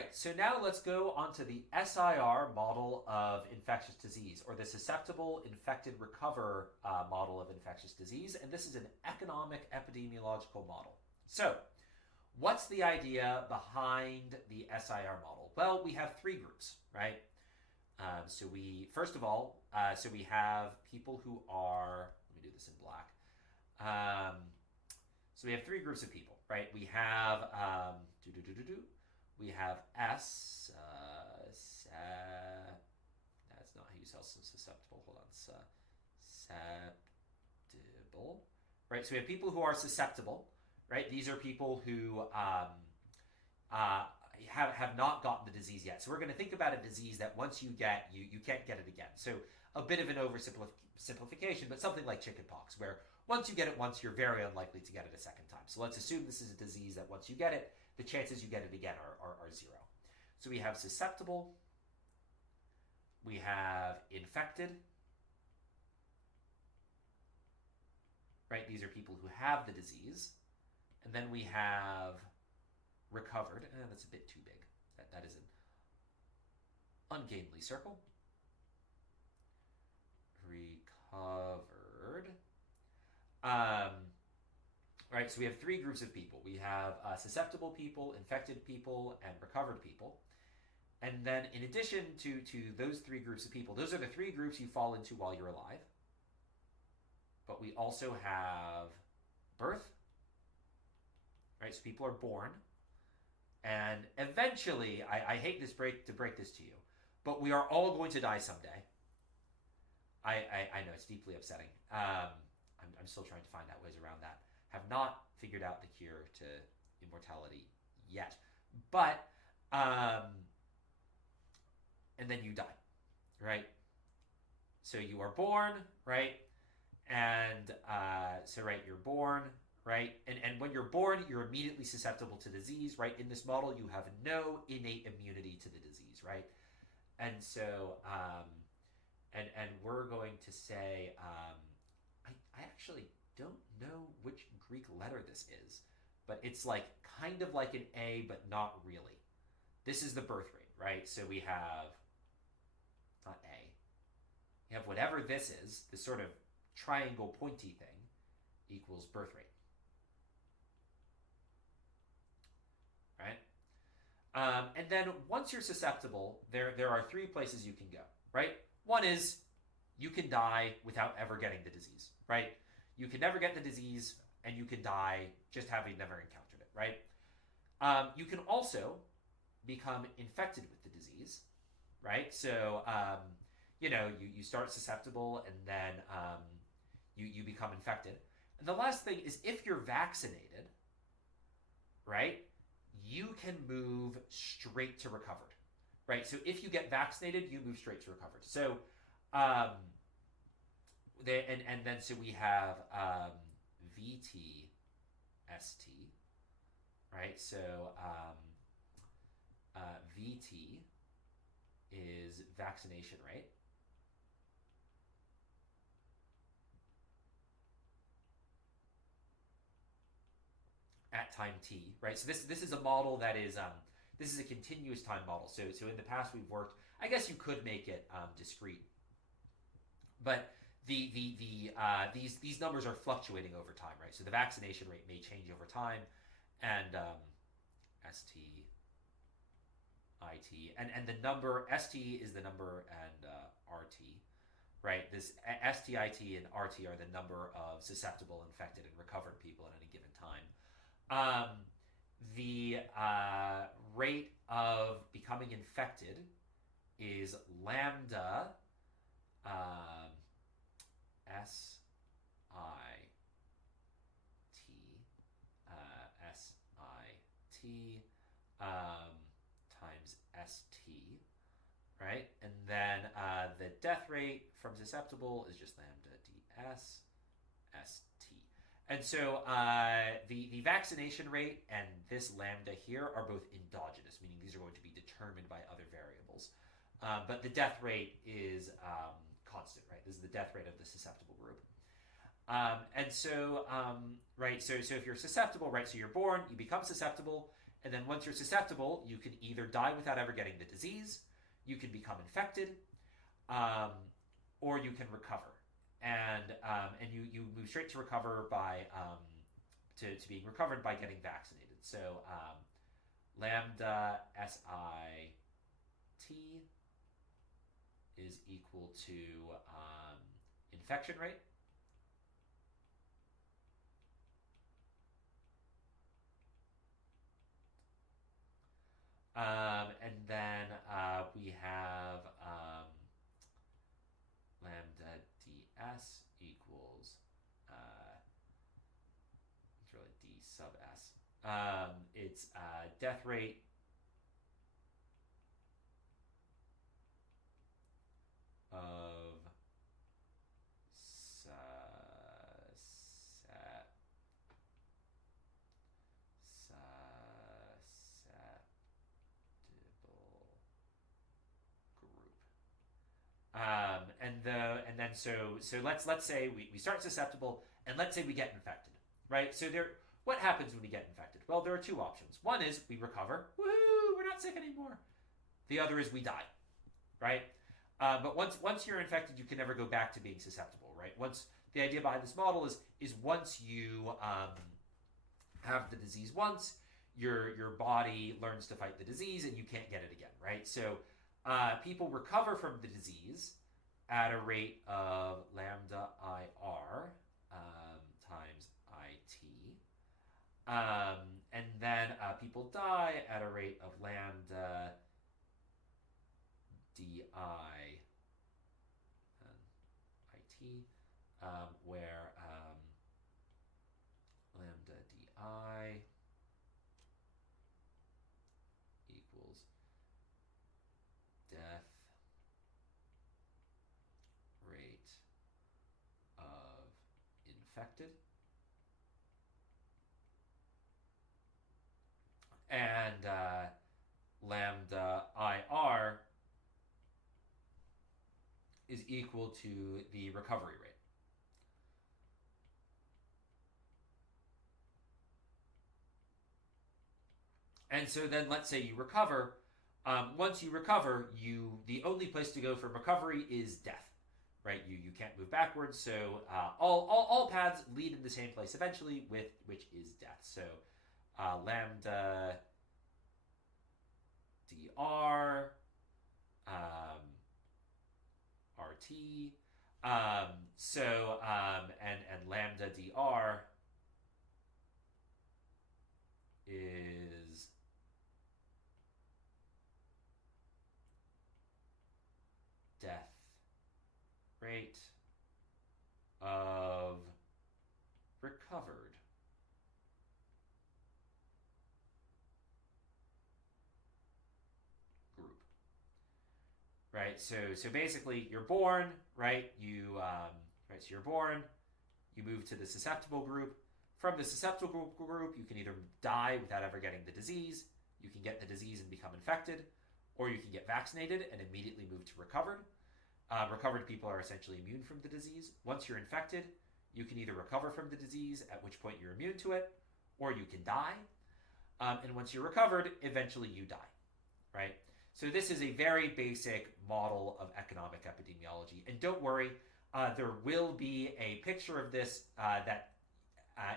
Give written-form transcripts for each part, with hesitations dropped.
right, so now let's go on to the SIR model of infectious disease, or the susceptible, infected, recover model of infectious disease. And this is an economic epidemiological model. So, what's the idea behind the SIR model? Well, we have three groups, right? So we, first of all, so we have people who are, let me do this in black. So we have three groups of people, right? We have, we have that's not how you spell susceptible, hold on, susceptible, right? So we have people who are susceptible, right? These are people who have not gotten the disease yet. So we're going to think about a disease that once you get, you can't get it again. So a bit of an oversimplification, but something like chickenpox, where once you get it once, you're very unlikely to get it a second time. So let's assume this is a disease that once you get it, the chances you get it again are zero. So we have susceptible, we have infected, right? These are people who have the disease. And then we have recovered. That's a bit too big. That is an ungainly circle. Recovered. Right, so we have three groups of people. We have susceptible people, infected people, and recovered people. And then in addition to those three groups of people, those are the three groups you fall into while you're alive. But we also have birth, right? So people are born. And eventually, I hate to break this to you, but we are all going to die someday. I know, it's deeply upsetting. I'm still trying to find out ways around that. Have not figured out the cure to immortality yet. But, and then you die, right? So you are born, right? And so, right, you're born, right? And when you're born, you're immediately susceptible to disease, right? In this model, you have no innate immunity to the disease, right? And so, and we're going to say, I actually don't know which Greek letter this is, but it's like kind of like an A, but not really. This is the birth rate, right? So we have, not A, we have whatever this is, this sort of triangle pointy thing, equals birth rate. Right? And then once you're susceptible, there are three places you can go, right? One is you can die without ever getting the disease, right? You can never get the disease and you can die just having never encountered it, right? You can also become infected with the disease, right? So, you start susceptible and then you become infected. And the last thing is if you're vaccinated, right, you can move straight to recovered, right? So if you get vaccinated, you move straight to recovered. So, then so we have VT, ST, right? So VT is vaccination rate. At time t, right? So this is a model that is this is a continuous time model. So in the past we've worked. I guess you could make it discrete, but these numbers are fluctuating over time, right? So the vaccination rate may change over time, and ST, IT, and the number ST is the number, and RT, right? This STIT and RT are the number of susceptible, infected, and recovered people at any given time. The rate of becoming infected is lambda SIT times ST, right? And then the death rate from susceptible is just lambda DS ST. And so the vaccination rate and this lambda here are both endogenous, meaning these are going to be determined by other variables. But the death rate is constant, right? This is the death rate of the susceptible group. And so, right, so if you're susceptible, right, so you're born, you become susceptible, And then once you're susceptible, you can either die without ever getting the disease, you can become infected, um, or you can recover. And you move straight to recover by to being recovered by getting vaccinated. So lambda SIT is equal to infection rate. And then we have lambda ds equals, it's really d sub s. It's death rate of and then so let's say we start susceptible, and let's say we get infected, right? So what happens when we get infected? Well, there are two options. One is we recover, woohoo, we're not sick anymore. The other is we die, right? But once you're infected, you can never go back to being susceptible, right? Once the idea behind this model is once you have the disease once, your body learns to fight the disease, and you can't get it again, right? So people recover from the disease at a rate of lambda IR times IT. And then people die at a rate of lambda DI IT, where lambda DI equals death rate of infected, and lambda IR is equal to the recovery rate. And so then let's say you recover. Once you recover, the only place to go for recovery is death, right? You can't move backwards, so all paths lead in the same place eventually, which is death. So lambda dr RT. And lambda dr is death rate of recovered group, right? So basically, you're born, right? So you're born, you move to the susceptible group. From the susceptible group, you can either die without ever getting the disease, you can get the disease and become infected, or you can get vaccinated and immediately move to recovered. Recovered people are essentially immune from the disease. Once you're infected, you can either recover from the disease, at which point you're immune to it, or you can die. And once you're recovered, eventually you die, right? So this is a very basic model of economic epidemiology. And don't worry, there will be a picture of this that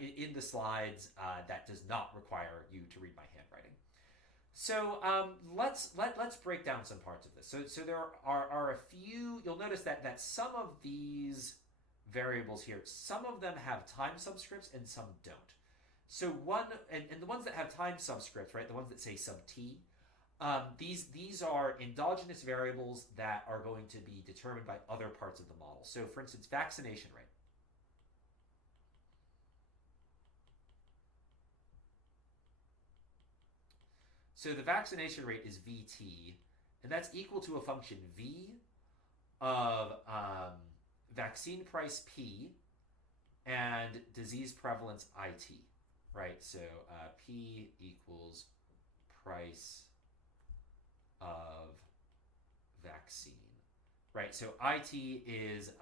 in the slides that does not require you to read my handwriting. So let's break down some parts of this. So there are a few. You'll notice that some of these variables here, some of them have time subscripts and some don't. So and the ones that have time subscripts, right, the ones that say sub t, these are endogenous variables that are going to be determined by other parts of the model. So for instance, vaccination rate. So the vaccination rate is VT, and that's equal to a function V of vaccine price P and disease prevalence IT, right? So P equals price of vaccine, right? So IT is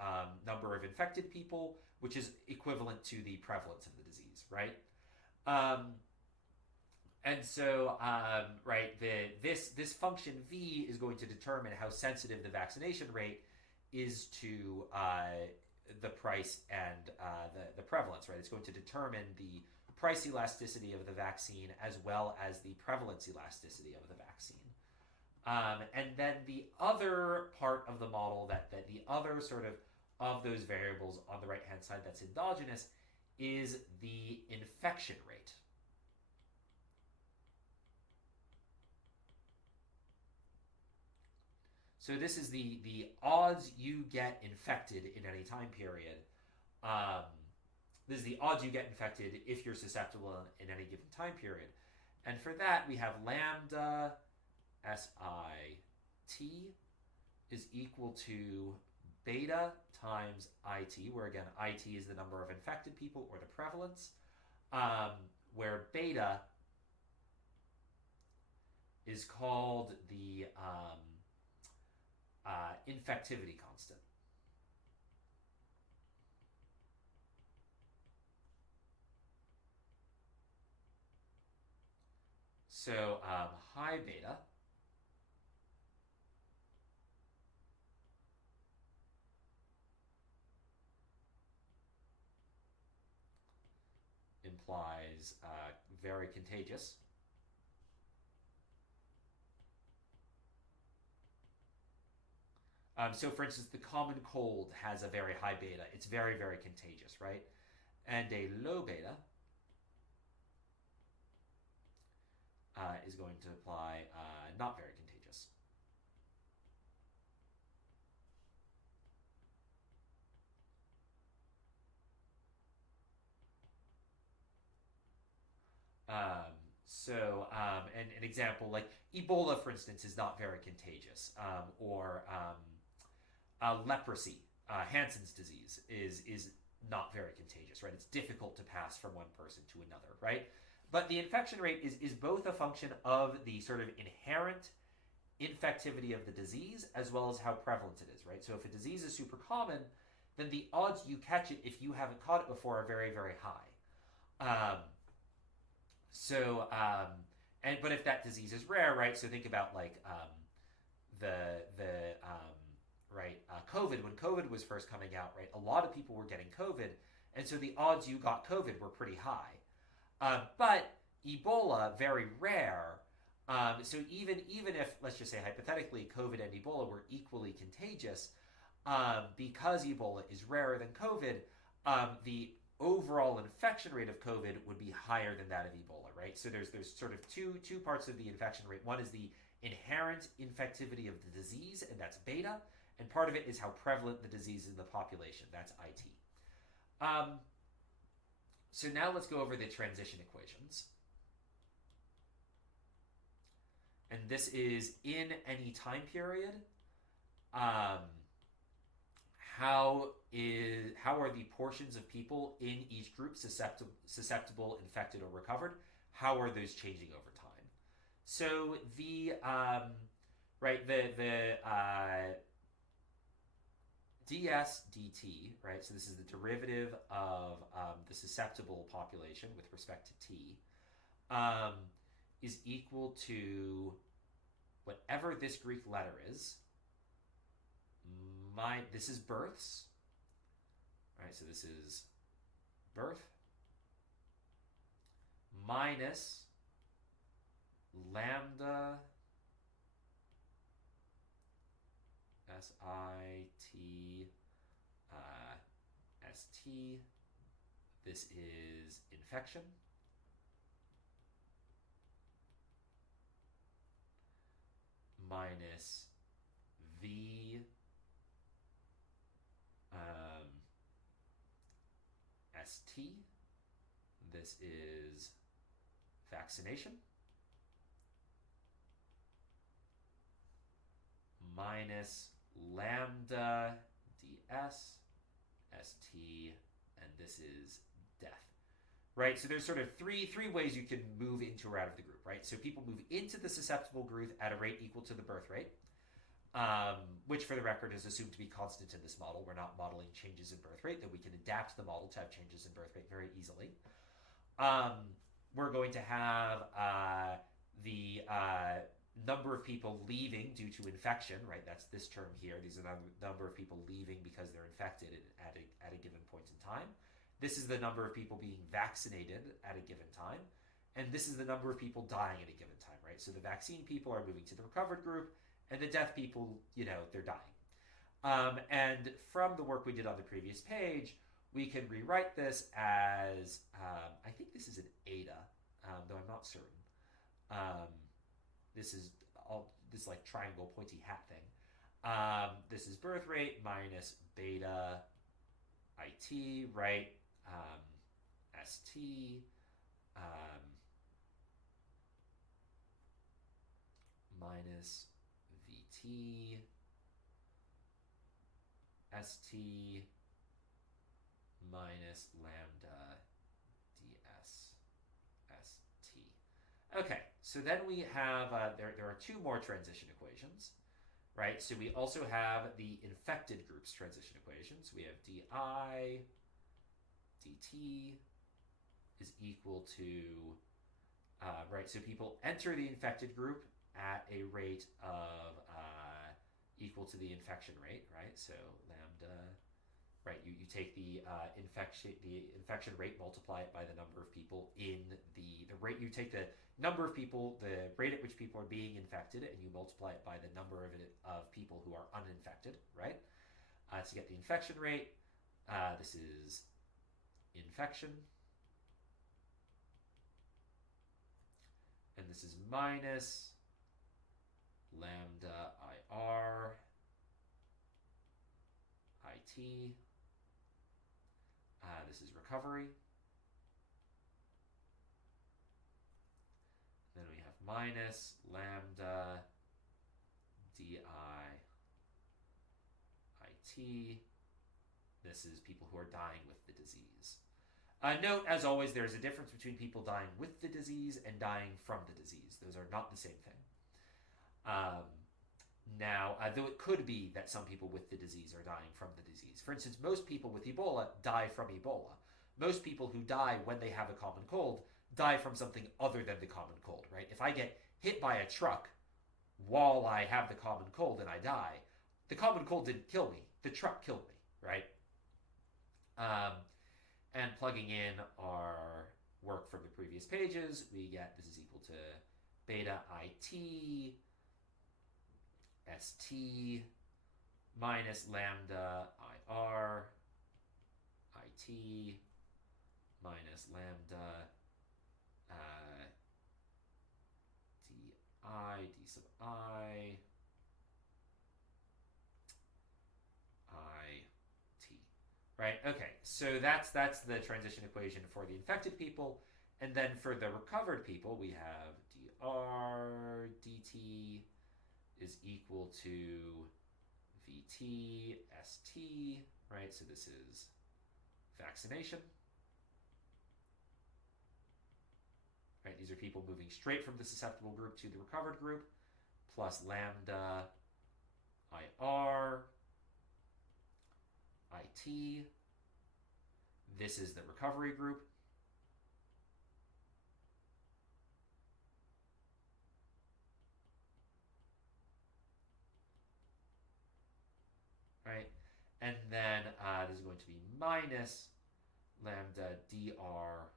number of infected people, which is equivalent to the prevalence of the disease, right? And so, right, this function v is going to determine how sensitive the vaccination rate is to the price and the prevalence. Right, it's going to determine the price elasticity of the vaccine as well as the prevalence elasticity of the vaccine. And then the other part of the model that the other sort of those variables on the right hand side that's endogenous is the infection rate. So this is the odds you get infected in any time period. Um, this is the odds you get infected if you're susceptible in any given time period. And for that, we have lambda SIT is equal to beta times IT, where again, IT is the number of infected people or the prevalence, where beta is called the infectivity constant. So high beta implies very contagious. So, for instance, the common cold has a very high beta. It's very, very contagious, right? And a low beta is going to apply not very contagious. And an example like Ebola, for instance, is not very contagious, or leprosy, Hansen's disease, is not very contagious, right? It's difficult to pass from one person to another, right? But the infection rate is both a function of the sort of inherent infectivity of the disease as well as how prevalent it is, right? So if a disease is super common, then the odds you catch it if you haven't caught it before are very, very high. So, and but if that disease is rare, right? So think about like the right COVID. When COVID was first coming out, right, a lot of people were getting COVID, and so the odds you got COVID were pretty high. But Ebola, very rare. So even if, let's just say hypothetically, COVID and Ebola were equally contagious, because Ebola is rarer than COVID, the overall infection rate of COVID would be higher than that of Ebola, right? So there's sort of two parts of the infection rate. One is the inherent infectivity of the disease, and that's beta, and part of it is how prevalent the disease is in the population. That's IT. So now let's go over the transition equations. And this is in any time period. How are the portions of people in each group susceptible, infected, or recovered? How are those changing over time? So the ds dt, right? So this is the derivative of the susceptible population with respect to t, is equal to whatever this Greek letter is. This is births. All right, so this is birth minus lambda SIT ST. This is infection minus V ST. This is vaccination minus lambda ds ST, and this is death. Right, so there's sort of three ways you can move into or out of the group, right? So people move into the susceptible group at a rate equal to the birth rate, which for the record is assumed to be constant in this model. We're not modeling changes in birth rate, that we can adapt the model to have changes in birth rate very easily. we're going to have the number of people leaving due to infection, right? That's this term here. These are the number of people leaving because they're infected at a given point in time. This is the number of people being vaccinated at a given time. And this is the number of people dying at a given time, right? So the vaccine people are moving to the recovered group, and the death people, they're dying. And from the work we did on the previous page, we can rewrite this as, I think this is an eta, though I'm not certain. This is this like triangle pointy hat thing. This is birth rate minus beta IT, right? ST minus VT ST minus lambda ds ST. Okay, so then we have, there are two more transition equations, right? So we also have the infected groups transition equations. We have di dt is equal to, right, so people enter the infected group at a rate of equal to the infection rate, right? So lambda, right, you take the infection rate, multiply it by the number of people in the rate, you take the number of people, the rate at which people are being infected, and you multiply it by the number of people who are uninfected, right? To get the infection rate, this is infection, and this is minus lambda IR IT. This is recovery. Then we have minus lambda DI IT. This is people who are dying with the disease. Note, as always, there's a difference between people dying with the disease and dying from the disease. Those are not the same thing. Now, though it could be that some people with the disease are dying from the disease. For instance, most people with Ebola die from Ebola. Most people who die when they have a common cold die from something other than the common cold, right? If I get hit by a truck while I have the common cold and I die, the common cold didn't kill me. The truck killed me, right? And plugging in our work from the previous pages, we get this is equal to beta IT ST minus lambda IR IT minus lambda DI D sub I IT. Right? Okay, so that's the transition equation for the infected people. And then for the recovered people, we have dr dt is equal to vt st, right? So this is vaccination. Right, these are people moving straight from the susceptible group to the recovered group, plus lambda IR IT. This is the recovery group. Right, and then this is going to be minus lambda dr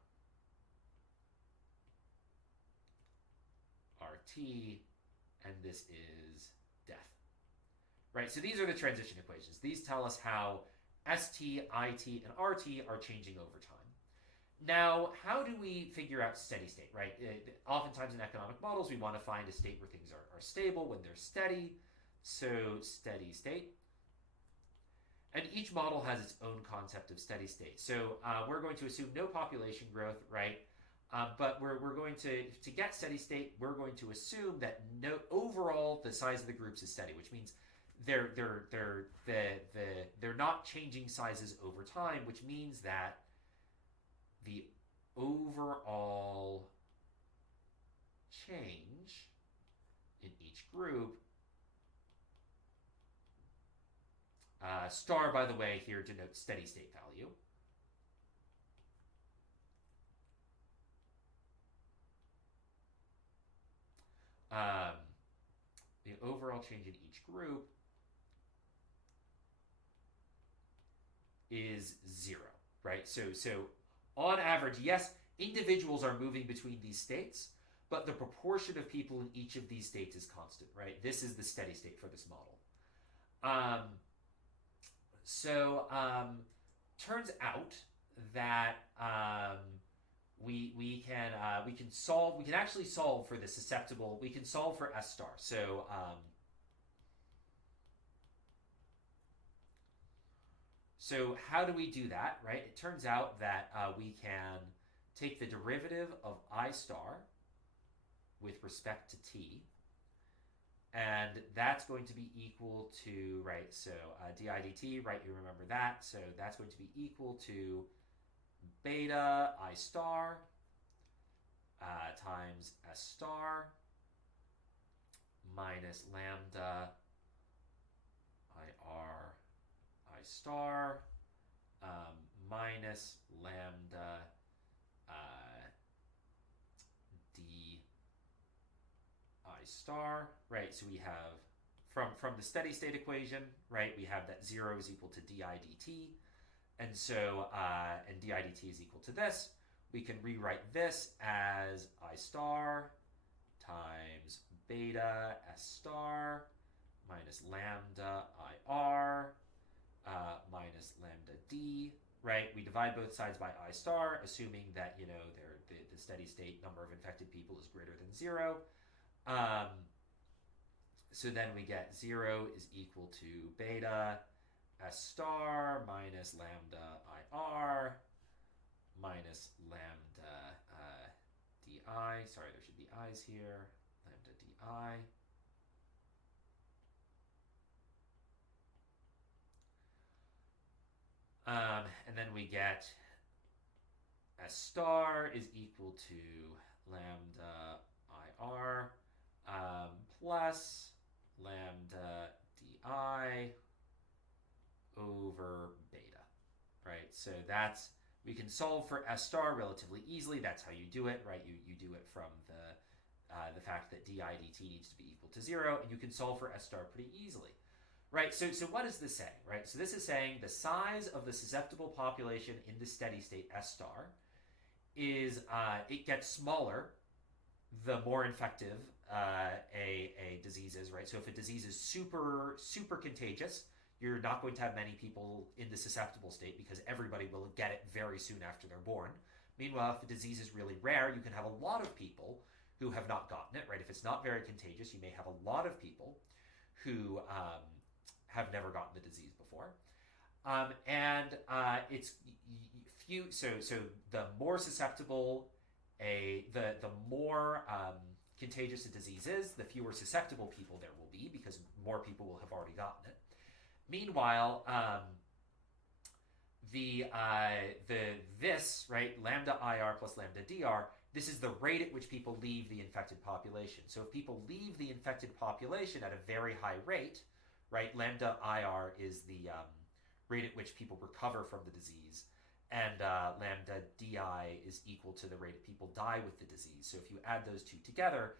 RT, and this is death. Right, so these are the transition equations. These tell us how ST, IT, and RT are changing over time. Now, how do we figure out steady state, right? Oftentimes in economic models, we want to find a state where things are stable, when they're steady. So steady state. And each model has its own concept of steady state. So we're going to assume no population growth, right? But we're going to get steady state, we're going to assume that overall the size of the groups is steady, which means they're not changing sizes over time, which means that the overall change in each group, star, by the way, here denotes steady state value. general change in each group is 0, right? So on average, yes, individuals are moving between these states, but the proportion of people in each of these states is constant, right? This is the steady state for this model. Turns out that we can actually solve for the susceptible. We can solve for S star. So how do we do that, right? It turns out that we can take the derivative of I star with respect to t, and that's going to be equal to, right, so di dt, right, you remember that, so that's going to be equal to beta I star times S star minus lambda IR I star minus lambda d I star, right? So we have from the steady state equation, right? We have that 0 is equal to di dt, and so and di dt is equal to this. We can rewrite this as I star times beta S star minus lambda IR minus lambda d, right? We divide both sides by I star, assuming that, you know, the steady state number of infected people is greater than 0. So then we get 0 is equal to beta S star minus lambda IR minus lambda di. Sorry, there should be i's here. Lambda di. And then we get S star is equal to lambda IR plus lambda di over beta, right? So that's, we can solve for S star relatively easily. That's how you do it, right? You do it from the fact that di dt needs to be equal to 0, and you can solve for S star pretty easily. Right, so what is this saying, right? So this is saying the size of the susceptible population in the steady state S star is, it gets smaller the more infective a disease is, right? So if a disease is super, super contagious, you're not going to have many people in the susceptible state because everybody will get it very soon after they're born. Meanwhile, if the disease is really rare, you can have a lot of people who have not gotten it, right? If it's not very contagious, you may have a lot of people who have never gotten the disease before. It's few, so the more susceptible the more contagious a disease is, the fewer susceptible people there will be because more people will have already gotten it. Meanwhile, this, right, lambda IR plus lambda DR, this is the rate at which people leave the infected population. So if people leave the infected population at a very high rate, right, lambda IR is the rate at which people recover from the disease, and lambda DI is equal to the rate at people die with the disease. So if you add those two together,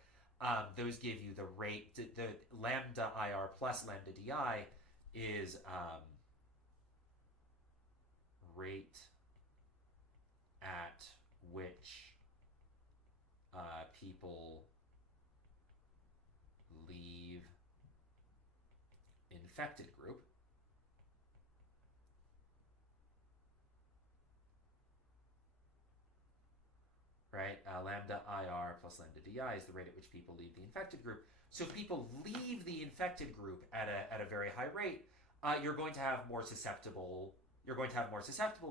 those give you the rate, the lambda IR plus lambda DI is rate at which people leave infected group. Right, lambda IR plus lambda DI is the rate at which people leave the infected group. So if people leave the infected group at a very high rate, you're going to have more susceptible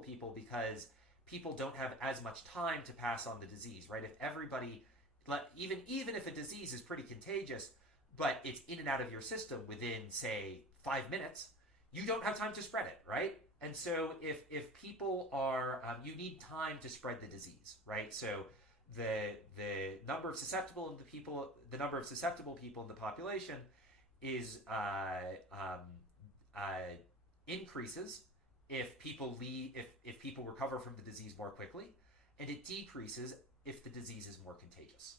people because people don't have as much time to pass on the disease, right? If everybody, even if a disease is pretty contagious, but it's in and out of your system within, say, 5 minutes, you don't have time to spread it, right? And so if people are, you need time to spread the disease, right? So the number of susceptible people in the population is increases if people recover from the disease more quickly, and it decreases if the disease is more contagious.